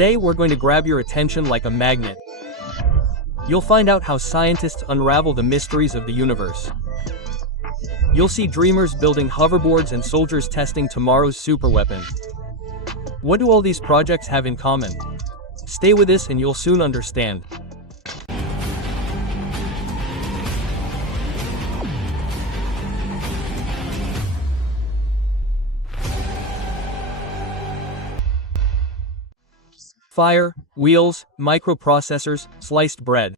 Today we're going to grab your attention like a magnet. You'll find out how scientists unravel the mysteries of the universe. You'll see dreamers building hoverboards and soldiers testing tomorrow's superweapon. What do all these projects have in common? Stay with us and you'll soon understand. Fire, wheels, microprocessors, sliced bread.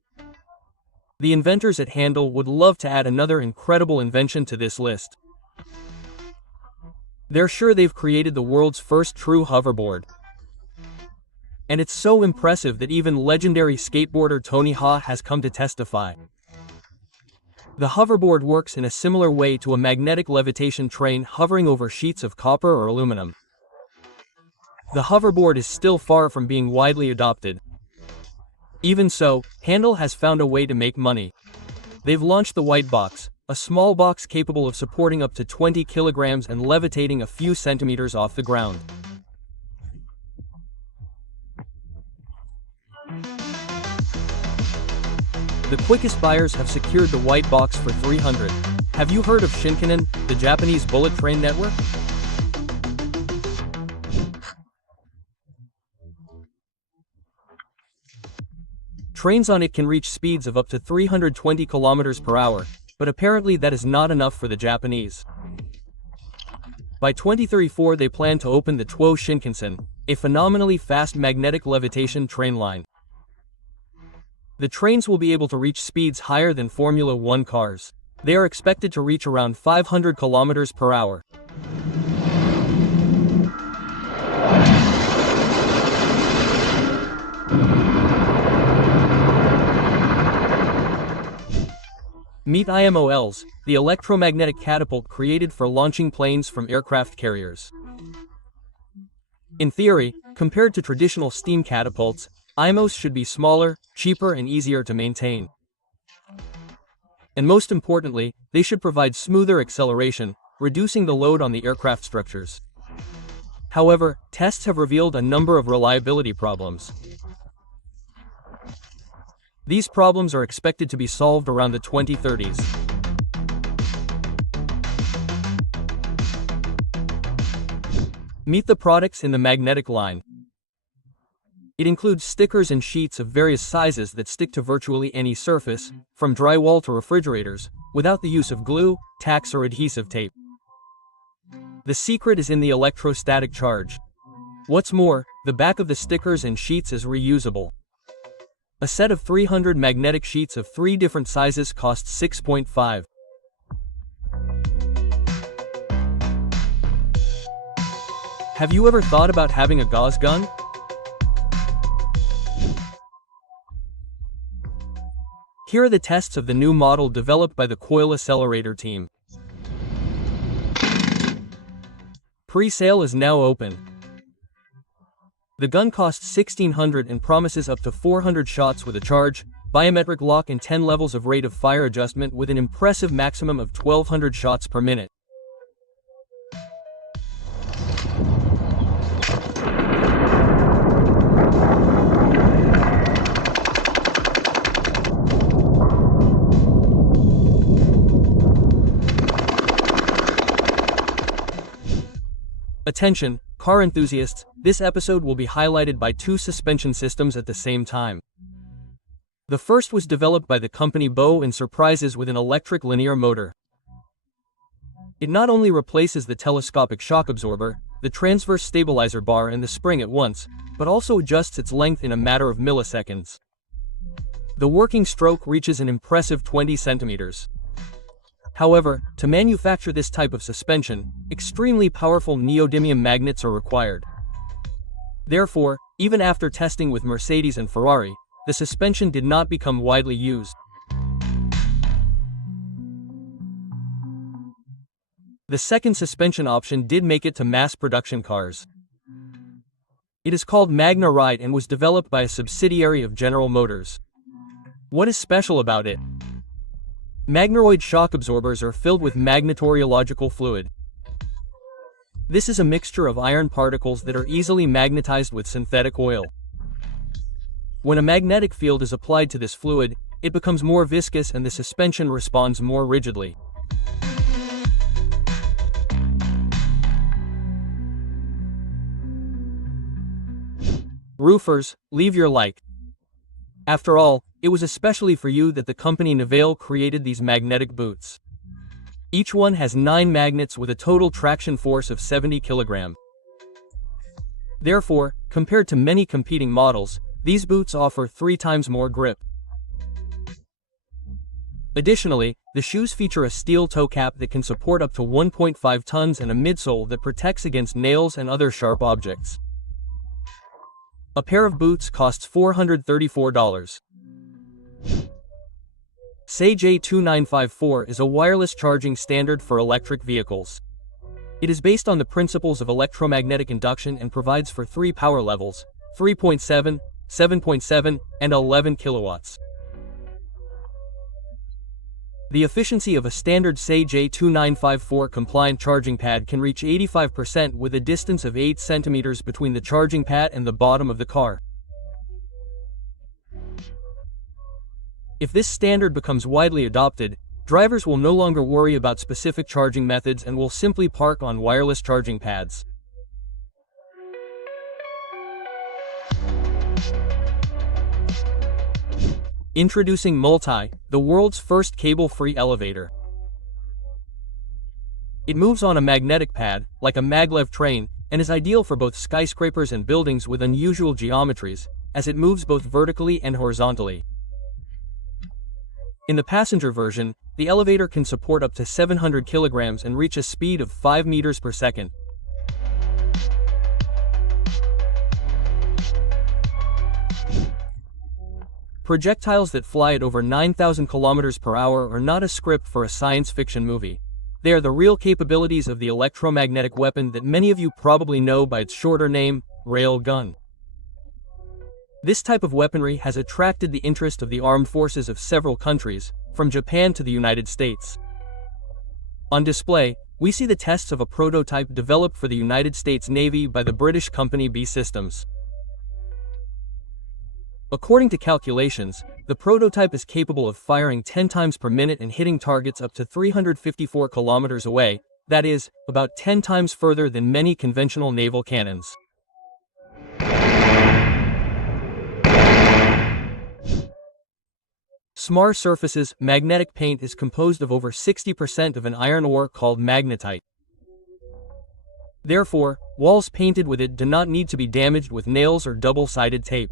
The inventors at Handle would love to add another incredible invention to this list. They're sure they've created the world's first true hoverboard. And it's so impressive that even legendary skateboarder Tony Hawk has come to testify. The hoverboard works in a similar way to a magnetic levitation train hovering over sheets of copper or aluminum. The hoverboard is still far from being widely adopted. Even so, Handle has found a way to make money. They've launched the White Box, a small box capable of supporting up to 20 kilograms and levitating a few centimeters off the ground. The quickest buyers have secured the White Box for $300. Have you heard of Shinkansen, the Japanese bullet train network? Trains on it can reach speeds of up to 320 kilometers per hour, but apparently that is not enough for the Japanese. By 2034 they plan to open the Tō Shinkansen, a phenomenally fast magnetic levitation train line. The trains will be able to reach speeds higher than Formula 1 cars. They are expected to reach around 500 kilometers per hour. Meet IMOLs, the electromagnetic catapult created for launching planes from aircraft carriers. In theory, compared to traditional steam catapults, IMOs should be smaller, cheaper and easier to maintain. And most importantly, they should provide smoother acceleration, reducing the load on the aircraft structures. However, tests have revealed a number of reliability problems. These problems are expected to be solved around the 2030s. Meet the products in the magnetic line. It includes stickers and sheets of various sizes that stick to virtually any surface, from drywall to refrigerators, without the use of glue, tacks or adhesive tape. The secret is in the electrostatic charge. What's more, the back of the stickers and sheets is reusable. A set of 300 magnetic sheets of 3 different sizes costs $6.5. Have you ever thought about having a gauze gun? Here are the tests of the new model developed by the Coil Accelerator team. Pre-sale is now open. The gun costs $1,600 and promises up to 400 shots with a charge, biometric lock and 10 levels of rate of fire adjustment with an impressive maximum of 1,200 shots per minute. Attention, car enthusiasts, this episode will be highlighted by 2 suspension systems at the same time. The first was developed by the company Bow and surprises with an electric linear motor. It not only replaces the telescopic shock absorber, the transverse stabilizer bar and the spring at once, but also adjusts its length in a matter of milliseconds. The working stroke reaches an impressive 20 centimeters. However, to manufacture this type of suspension, extremely powerful neodymium magnets are required. Therefore, even after testing with Mercedes and Ferrari, the suspension did not become widely used. The second suspension option did make it to mass production cars. It is called Magna Ride and was developed by a subsidiary of General Motors. What is special about it? Magnetoid shock absorbers are filled with magnetorheological fluid. This is a mixture of iron particles that are easily magnetized with synthetic oil. When a magnetic field is applied to this fluid, it becomes more viscous and the suspension responds more rigidly. Roofers, leave your like. After all, it was especially for you that the company Navail created these magnetic boots. Each one has 9 magnets with a total traction force of 70 kilograms. Therefore, compared to many competing models, these boots offer 3 times more grip. Additionally, the shoes feature a steel toe cap that can support up to 1.5 tons and a midsole that protects against nails and other sharp objects. A pair of boots costs $434. Sage A2954 is a wireless charging standard for electric vehicles. It is based on the principles of electromagnetic induction and provides for 3 power levels: 3.7, 7.7, and 11 kilowatts. The efficiency of a standard Sage A2954 compliant charging pad can reach 85% with a distance of 8 centimeters between the charging pad and the bottom of the car. If this standard becomes widely adopted, drivers will no longer worry about specific charging methods and will simply park on wireless charging pads. Introducing Multi, the world's first cable-free elevator. It moves on a magnetic pad, like a maglev train, and is ideal for both skyscrapers and buildings with unusual geometries, as it moves both vertically and horizontally. In the passenger version, the elevator can support up to 700 kilograms and reach a speed of 5 meters per second. Projectiles that fly at over 9,000 kilometers per hour are not a script for a science fiction movie. They are the real capabilities of the electromagnetic weapon that many of you probably know by its shorter name, rail gun. This type of weaponry has attracted the interest of the armed forces of several countries, from Japan to the United States. On display, we see the tests of a prototype developed for the United States Navy by the British company B Systems. According to calculations, the prototype is capable of firing 10 times per minute and hitting targets up to 354 kilometers away, that is, about 10 times further than many conventional naval cannons. Smart surfaces magnetic paint is composed of over 60% of an iron ore called magnetite. Therefore, walls painted with it do not need to be damaged with nails or double-sided tape.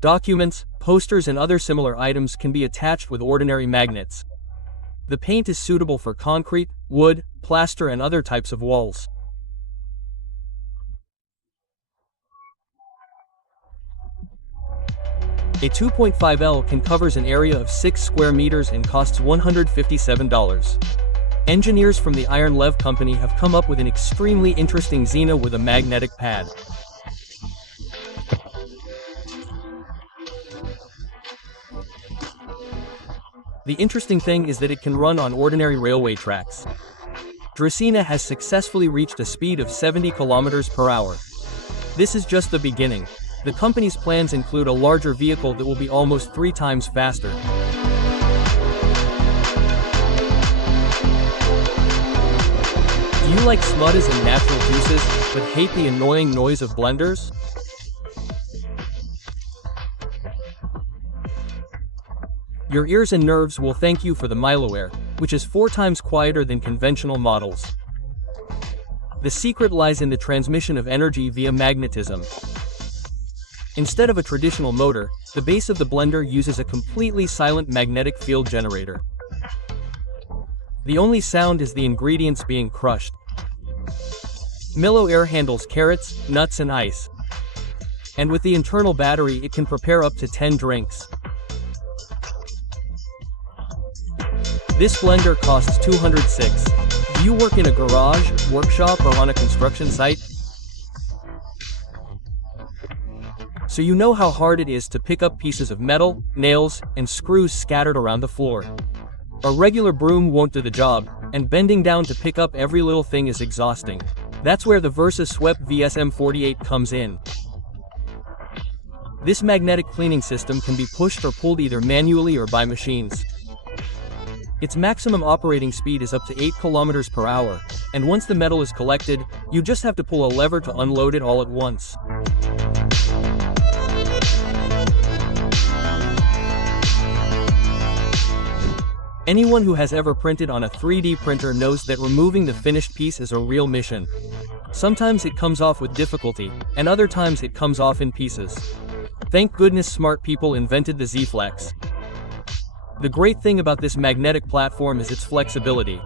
Documents, posters and other similar items can be attached with ordinary magnets. The paint is suitable for concrete, wood, plaster and other types of walls. A 2.5L can covers an area of 6 square meters and costs $157. Engineers from the Iron Lev company have come up with an extremely interesting Xena with a magnetic pad. The interesting thing is that it can run on ordinary railway tracks. Dresina has successfully reached a speed of 70 kilometers per hour. This is just the beginning. The company's plans include a larger vehicle that will be almost 3 times faster. Do you like smoothies and natural juices, but hate the annoying noise of blenders? Your ears and nerves will thank you for the MiloAir, which is 4 times quieter than conventional models. The secret lies in the transmission of energy via magnetism. Instead of a traditional motor, the base of the blender uses a completely silent magnetic field generator. The only sound is the ingredients being crushed. MiloAir handles carrots, nuts and ice. And with the internal battery it can prepare up to 10 drinks. This blender costs $206. Do you work in a garage, workshop or on a construction site? So you know how hard it is to pick up pieces of metal, nails, and screws scattered around the floor. A regular broom won't do the job, and bending down to pick up every little thing is exhausting. That's where the Versa Swept VSM48 comes in. This magnetic cleaning system can be pushed or pulled either manually or by machines. Its maximum operating speed is up to 8 km per hour, and once the metal is collected, you just have to pull a lever to unload it all at once. Anyone who has ever printed on a 3D printer knows that removing the finished piece is a real mission. Sometimes it comes off with difficulty, and other times it comes off in pieces. Thank goodness smart people invented the Z-Flex. The great thing about this magnetic platform is its flexibility.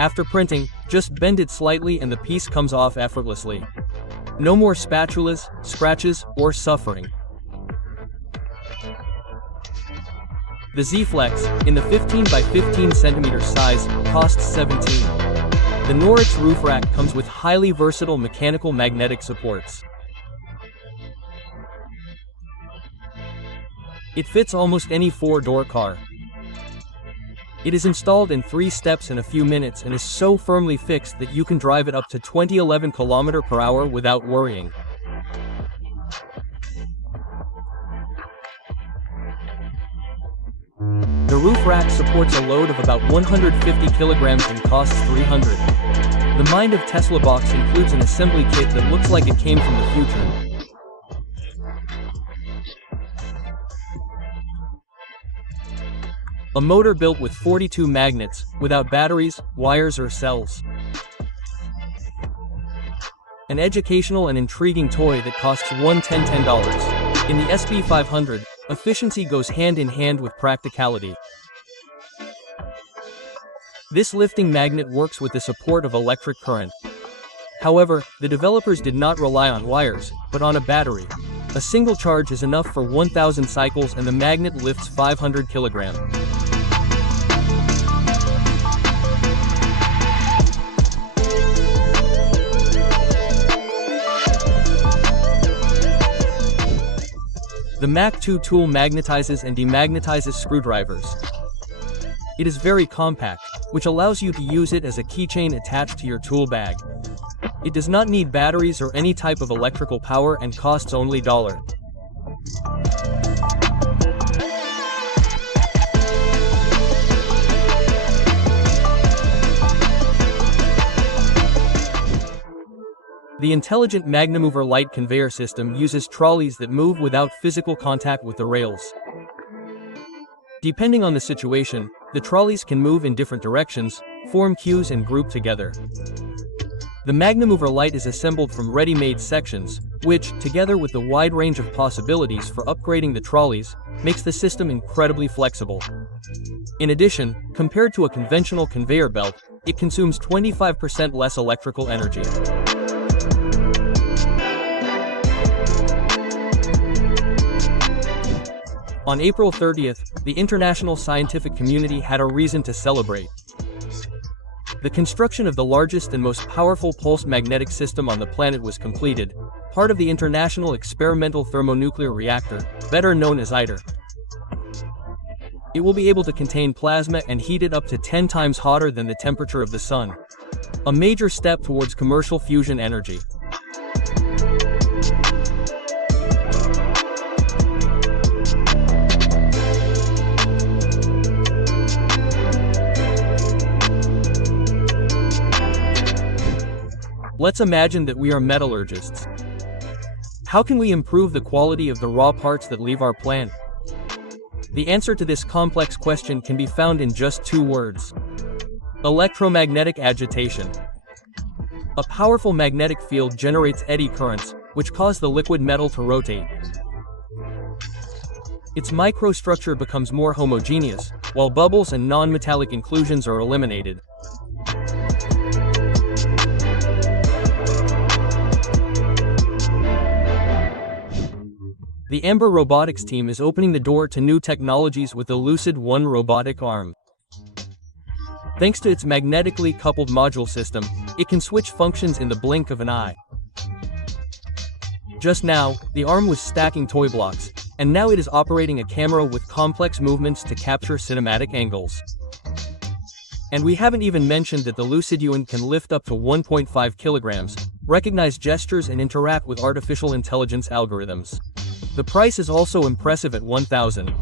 After printing, just bend it slightly and the piece comes off effortlessly. No more spatulas, scratches, or suffering. The Z-Flex, in the 15 by 15 cm size, costs $17. The Norwich roof rack comes with highly versatile mechanical magnetic supports. It fits almost any 4-door car. It is installed in 3 steps in a few minutes and is so firmly fixed that you can drive it up to 11 km per hour without worrying. The roof rack supports a load of about 150 kilograms and costs $300. The Mind of Tesla box includes an assembly kit that looks like it came from the future. A motor built with 42 magnets, without batteries, wires or cells. An educational and intriguing toy that costs $110. In the SB500, efficiency goes hand in hand with practicality. This lifting magnet works with the support of electric current. However, the developers did not rely on wires, but on a battery. A single charge is enough for 1,000 cycles and the magnet lifts 500 kilograms. The Mach 2 tool magnetizes and demagnetizes screwdrivers. It is very compact, which allows you to use it as a keychain attached to your tool bag. It does not need batteries or any type of electrical power and costs only $1. The intelligent Magnemover light conveyor system uses trolleys that move without physical contact with the rails. Depending on the situation, the trolleys can move in different directions, form queues and group together. The Magnemover light is assembled from ready-made sections, which, together with the wide range of possibilities for upgrading the trolleys, makes the system incredibly flexible. In addition, compared to a conventional conveyor belt, it consumes 25% less electrical energy. On April 30th, the international scientific community had a reason to celebrate. The construction of the largest and most powerful pulsed magnetic system on the planet was completed, part of the International Experimental Thermonuclear Reactor, better known as ITER. It will be able to contain plasma and heat it up to 10 times hotter than the temperature of the sun. A major step towards commercial fusion energy. Let's imagine that we are metallurgists. How can we improve the quality of the raw parts that leave our plant? The answer to this complex question can be found in just 2 words. Electromagnetic agitation. A powerful magnetic field generates eddy currents, which cause the liquid metal to rotate. Its microstructure becomes more homogeneous, while bubbles and non-metallic inclusions are eliminated. The Amber Robotics team is opening the door to new technologies with the Lucid One robotic arm. Thanks to its magnetically coupled module system, it can switch functions in the blink of an eye. Just now, the arm was stacking toy blocks, and now it is operating a camera with complex movements to capture cinematic angles. And we haven't even mentioned that the Lucid One can lift up to 1.5 kilograms, recognize gestures and interact with artificial intelligence algorithms. The price is also impressive at $1,000.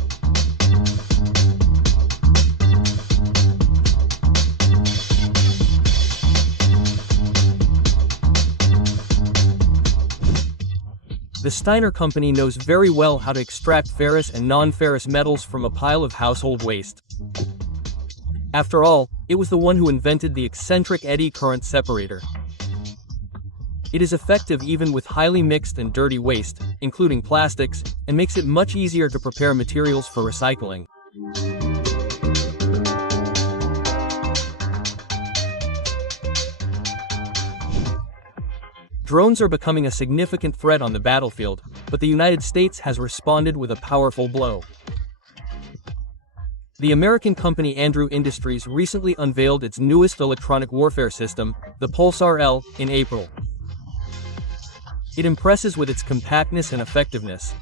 The Steiner Company knows very well how to extract ferrous and non-ferrous metals from a pile of household waste. After all, it was the one who invented the eccentric eddy current separator. It is effective even with highly mixed and dirty waste, including plastics, and makes it much easier to prepare materials for recycling. Drones are becoming a significant threat on the battlefield, but the United States has responded with a powerful blow. The American company Andrew Industries recently unveiled its newest electronic warfare system, the Pulsar-L, in April. It impresses with its compactness and effectiveness.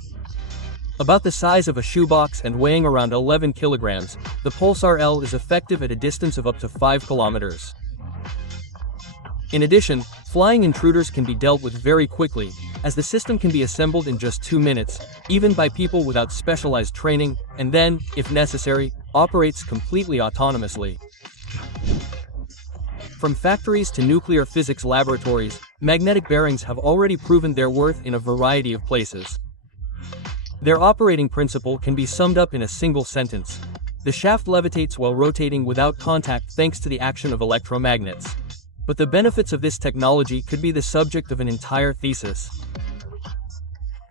About the size of a shoebox and weighing around 11 kilograms, the Pulsar-L is effective at a distance of up to 5 kilometers. In addition, flying intruders can be dealt with very quickly, as the system can be assembled in just 2 minutes, even by people without specialized training, and then, if necessary, operates completely autonomously. From factories to nuclear physics laboratories, magnetic bearings have already proven their worth in a variety of places. Their operating principle can be summed up in a single sentence. The shaft levitates while rotating without contact thanks to the action of electromagnets. But the benefits of this technology could be the subject of an entire thesis.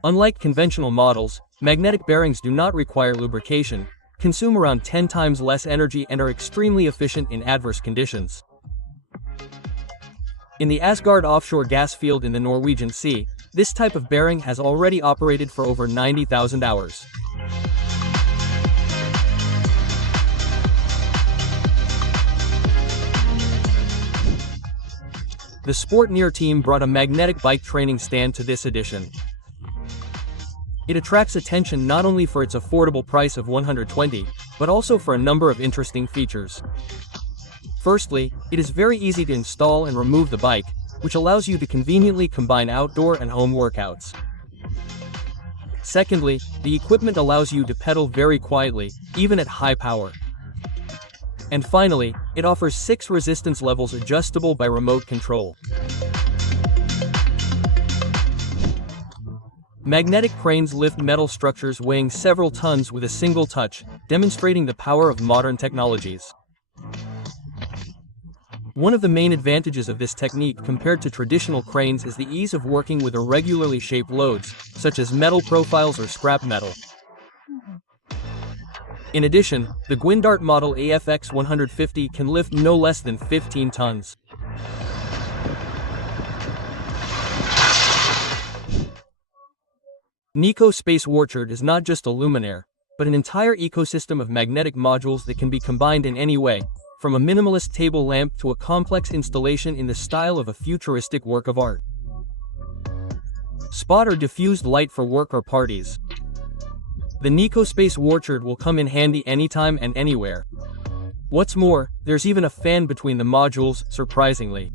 Unlike conventional models, magnetic bearings do not require lubrication, consume around 10 times less energy, and are extremely efficient in adverse conditions. In the Asgard offshore gas field in the Norwegian Sea, this type of bearing has already operated for over 90,000 hours. The Sportneer team brought a magnetic bike training stand to this edition. It attracts attention not only for its affordable price of $120, but also for a number of interesting features. Firstly, it is very easy to install and remove the bike, which allows you to conveniently combine outdoor and home workouts. Secondly, the equipment allows you to pedal very quietly, even at high power. And finally, it offers 6 resistance levels adjustable by remote control. Magnetic cranes lift metal structures weighing several tons with a single touch, demonstrating the power of modern technologies. One of the main advantages of this technique compared to traditional cranes is the ease of working with irregularly shaped loads, such as metal profiles or scrap metal. In addition, the Gwindart model AFX 150 can lift no less than 15 tons. Nico Space Orchard is not just a luminaire, but an entire ecosystem of magnetic modules that can be combined in any way, from a minimalist table lamp to a complex installation in the style of a futuristic work of art. Spot or diffused light for work or parties. The Nico Space Orchard will come in handy anytime and anywhere. What's more, there's even a fan between the modules, surprisingly.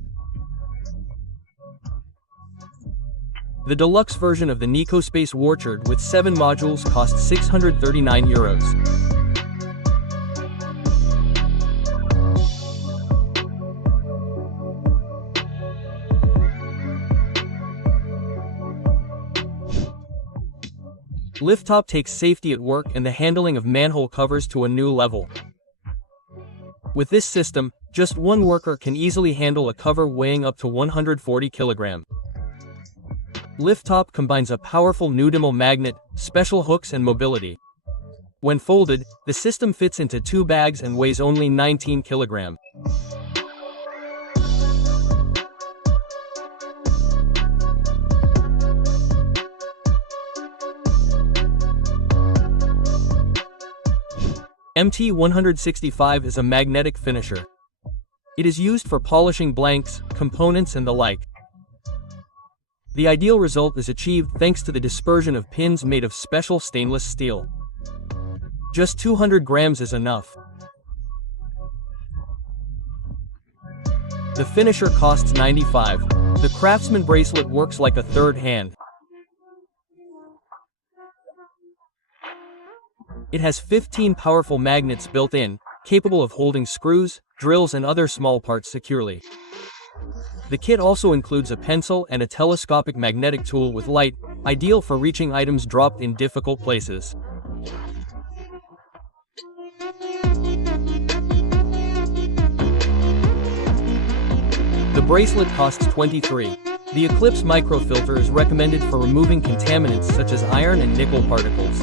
The deluxe version of the Nico Space Orchard with 7 modules costs €639. Lifttop takes safety at work and the handling of manhole covers to a new level. With this system, just one worker can easily handle a cover weighing up to 140 kilograms. Lifttop combines a powerful Newdimmel magnet, special hooks and mobility. When folded, the system fits into 2 bags and weighs only 19 kilograms. MT165 is a magnetic finisher. It is used for polishing blanks, components and the like. The ideal result is achieved thanks to the dispersion of pins made of special stainless steel. Just 200 grams is enough. The finisher costs $95. The Craftsman bracelet works like a third hand. It has 15 powerful magnets built in, capable of holding screws, drills and other small parts securely. The kit also includes a pencil and a telescopic magnetic tool with light, ideal for reaching items dropped in difficult places. The bracelet costs $23. The Eclipse microfilter is recommended for removing contaminants such as iron and nickel particles.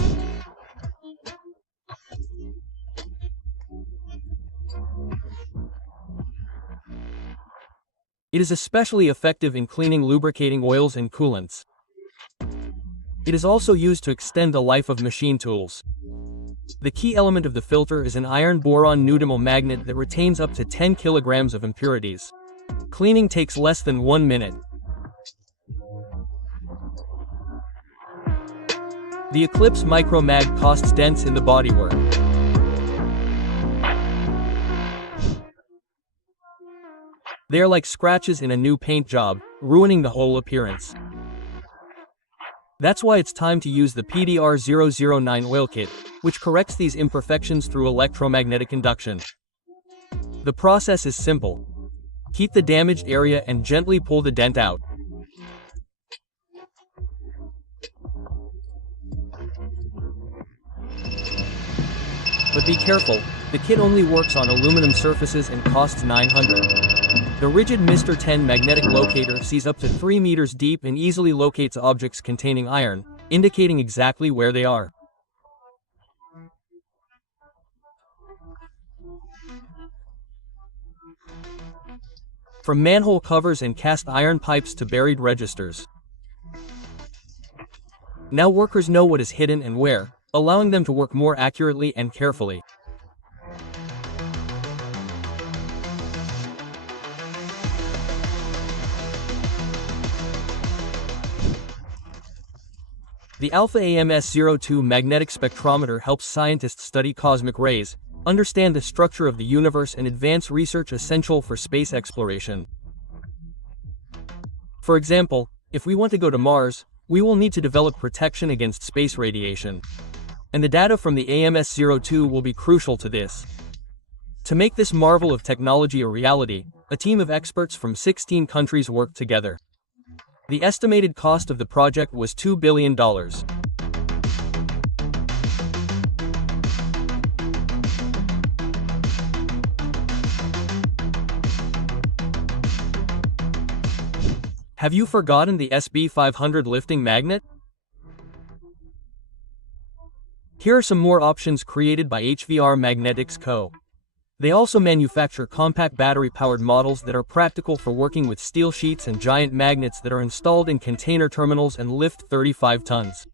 It is especially effective in cleaning lubricating oils and coolants. It is also used to extend the life of machine tools. The key element of the filter is an iron-boron Newdimal magnet that retains up to 10 kilograms of impurities. Cleaning takes less than 1 minute. The Eclipse Micro Mag costs dents in the bodywork. They are like scratches in a new paint job, ruining the whole appearance. That's why it's time to use the PDR-009 oil kit, which corrects these imperfections through electromagnetic induction. The process is simple. Heat the damaged area and gently pull the dent out. But be careful, the kit only works on aluminum surfaces and costs $900. The rigid Mr. 10 magnetic locator sees up to 3 meters deep and easily locates objects containing iron, indicating exactly where they are. From manhole covers and cast iron pipes to buried registers. Now workers know what is hidden and where, allowing them to work more accurately and carefully. The Alpha AMS-02 magnetic spectrometer helps scientists study cosmic rays, understand the structure of the universe and advance research essential for space exploration. For example, if we want to go to Mars, we will need to develop protection against space radiation. And the data from the AMS-02 will be crucial to this. To make this marvel of technology a reality, a team of experts from 16 countries worked together. The estimated cost of the project was $2 billion. Have you forgotten the SB500 lifting magnet? Here are some more options created by HVR Magnetics Co. They also manufacture compact battery-powered models that are practical for working with steel sheets and giant magnets that are installed in container terminals and lift 35 tons.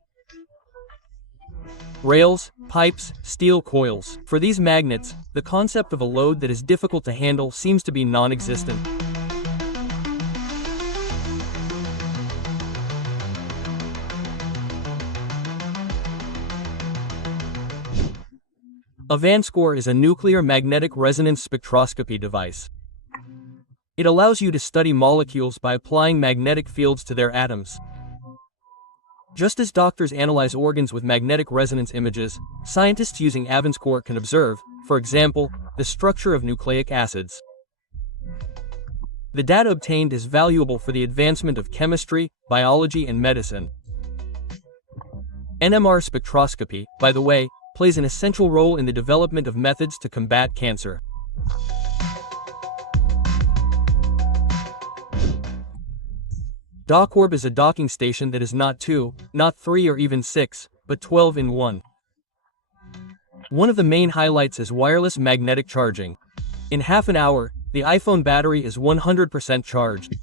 Rails, pipes, steel coils. For these magnets, the concept of a load that is difficult to handle seems to be non-existent. AVANSCORE is a nuclear magnetic resonance spectroscopy device. It allows you to study molecules by applying magnetic fields to their atoms. Just as doctors analyze organs with magnetic resonance images, scientists using AVANSCORE can observe, for example, the structure of nucleic acids. The data obtained is valuable for the advancement of chemistry, biology, and medicine. NMR spectroscopy, by the way, plays an essential role in the development of methods to combat cancer. DockOrb is a docking station that is not 2, not 3 or even 6, but 12 in 1. One of the main highlights is wireless magnetic charging. In half an hour, the iPhone battery is 100% charged.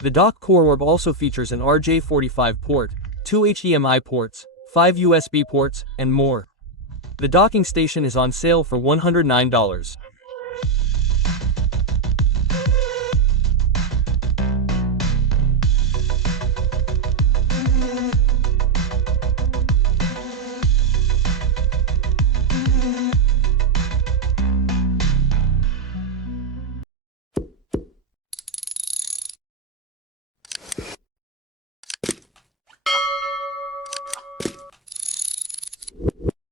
The DockOrb also features an RJ45 port, 2 HDMI ports, 5 USB ports, and more. The docking station is on sale for $109.